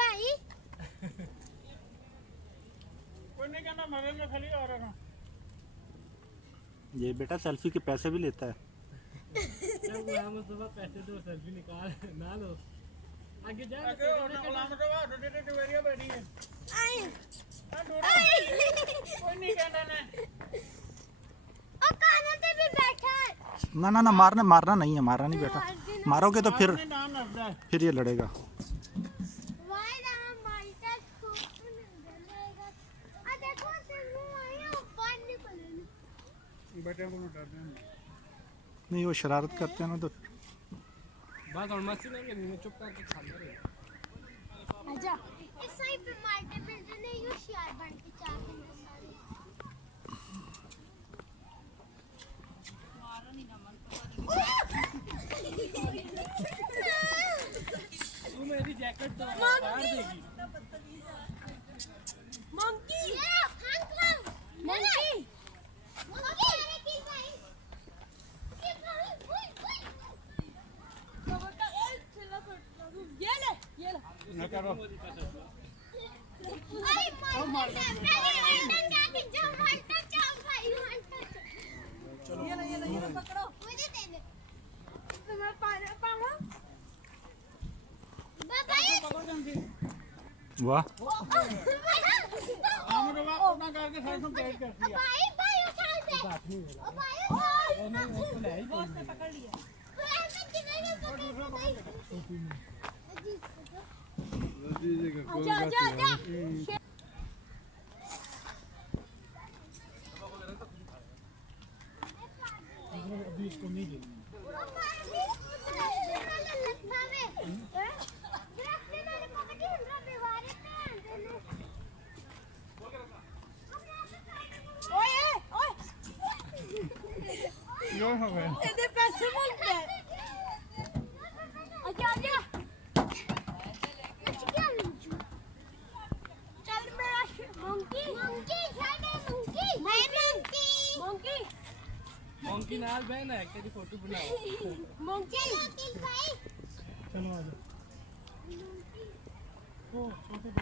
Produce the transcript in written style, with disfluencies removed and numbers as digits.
भाई कोई नहीं कहना मरे में खाली आ रहा हूं। ये बेटा सेल्फी के पैसे भी लेता है। जब हम सुबह पैसे दो सेल्फी निकाल ना लो आगे जा आगे और गुलाम तो वाह छोटे छोटे वेरिया बैठी है आई कोई नहीं कहना ना और कानों पे भी बैठा है। ना ना ना मारना नहीं है, मारना नहीं बेटा, मारोगे तो फिर नाम नफदा है ये लड़ेगा। वाई ना मारता खूब निकलेगा। आ देखो सिंह आया ऊपर निकलने। बेटे को डरते हैं नहीं वो शरारत करते हैं ना तो बात और मस्ती नहीं करनी, चुप करके खाना रहे। आजा इस साइड पे मारते मिलते नहीं होशियार बन के चाहते हैं सारे। मारो नहीं ना मन तू मेरी जैकेट तो फाड़ देगी। मंकी ये अंकल मंकी मंकी अरे किल भाई ना करो अरे मार दे पहले जाके जाओ मारता जाओ भाई मारता चलो ये ले पकड़ो मुझे दे दे तुम्हें पाना बाबा ये पकड़ जल्दी वाह हम रवा अपना करके साइड में बैठ कर दिया भाई भाई उठा दे ओ भाई बॉस ने पकड़ लिया। आजा आजा आजा अभी इसको नहीं देना यो हो गया तेरे पैसे मिल गए आजा आजा चल मेरा मंकी मंकी मंकी मैं मंकी मंकी मंकी नाल बहन है तेरी फोटो बनाओ। मंकी भाई चलो आ जाओ।